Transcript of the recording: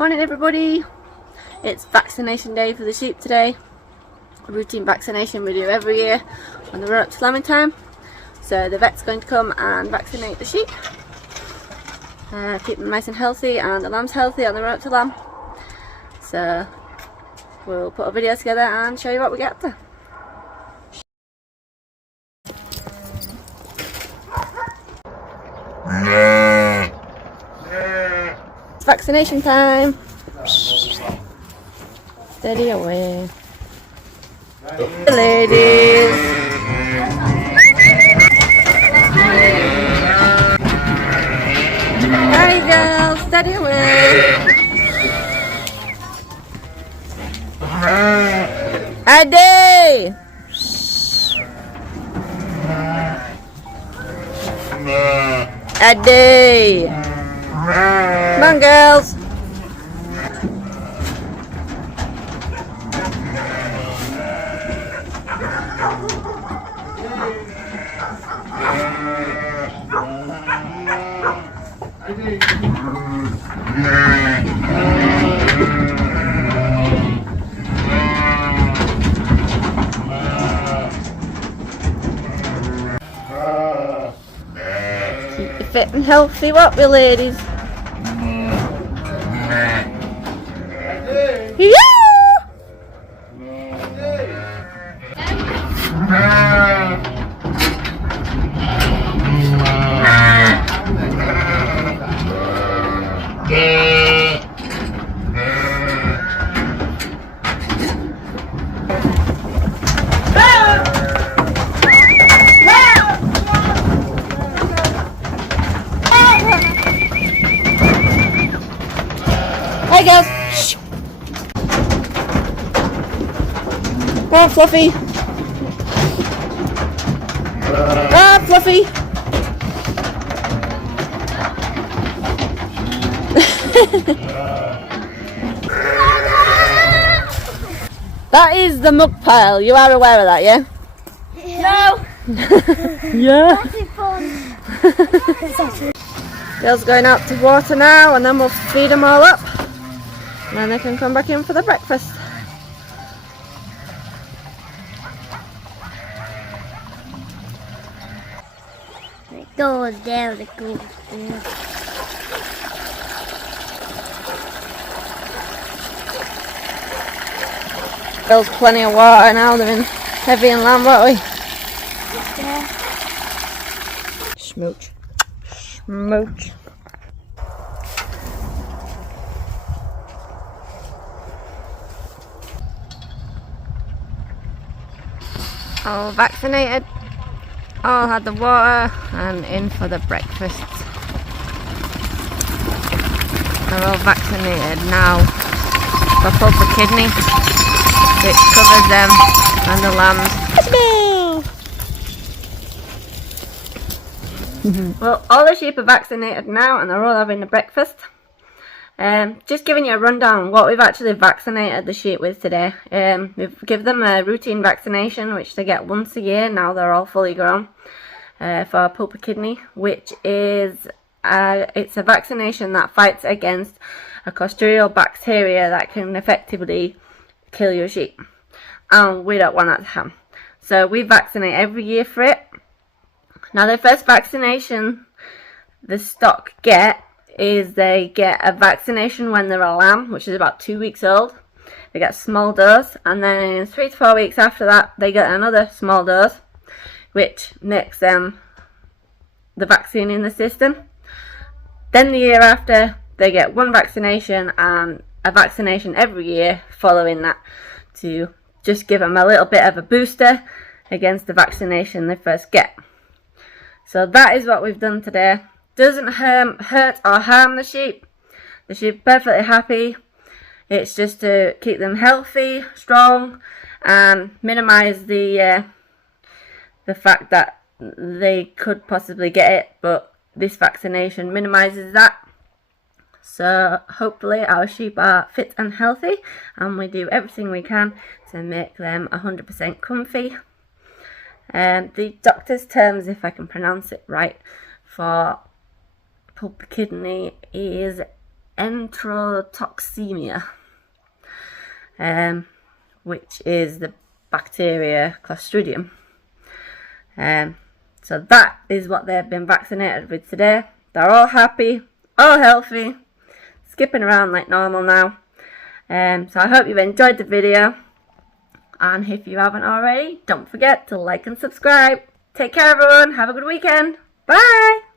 Morning everybody, it's vaccination day for the sheep today. A routine vaccination we do every year when they're up to lambing time. So the vet's going to come and vaccinate the sheep, keep them nice and healthy and the lambs healthy on the run up to lamb. So we'll put a video together and show you what we get up to. It's vaccination time. Steady away. Ladies. Hi girls, steady away. Adi! Adi! Come on girls. Keep you fit and healthy, won't we, ladies? Yeah! Hey girls! Shh. Go on, Fluffy! Go on, Fluffy! That is the mug pile. You are aware of that, yeah? No! Yeah? That's fun. Girls going out to water now and then we'll feed them all up. And then they can come back in for the breakfast. It goes down, it goes down. Girls plenty of water now, they're in heavy and lamb, won't we? Yeah. Smooch. Smooch. All vaccinated, all had the water and in for the breakfast. They're all vaccinated now for pulpa kidney, which covers them and the lambs. Well, all the sheep are vaccinated now and they're all having the breakfast. Just giving you a rundown on what we've actually vaccinated the sheep with today. We've given them a routine vaccination which they get once a year, now they're all fully grown, for pulpa kidney, which is it's a vaccination that fights against a clostridial bacteria that can effectively kill your sheep, and we don't want that to happen. So we vaccinate every year for it. Now the first vaccination the stock get is they get a vaccination when they're a lamb, which is about 2 weeks old. They get a small dose, and then in 3 to 4 weeks after that they get another small dose, which makes them the vaccine in the system. Then the year after they get one vaccination and a vaccination every year following that, to just give them a little bit of a booster against the vaccination they first get. So that is what we've done today. Doesn't hurt or harm the sheep. The sheep are perfectly happy. It's just to keep them healthy, strong, and minimise the fact that they could possibly get it, but this vaccination minimises that. So hopefully our sheep are fit and healthy, and we do everything we can to make them 100% comfy. The doctor's terms, if I can pronounce it right, for pulpa kidney is enterotoxemia, which is the bacteria Clostridium. So that is what they've been vaccinated with today. They're all happy, all healthy, skipping around like normal now. So I hope you've enjoyed the video, and if you haven't already, don't forget to like and subscribe. Take care everyone, have a good weekend, bye!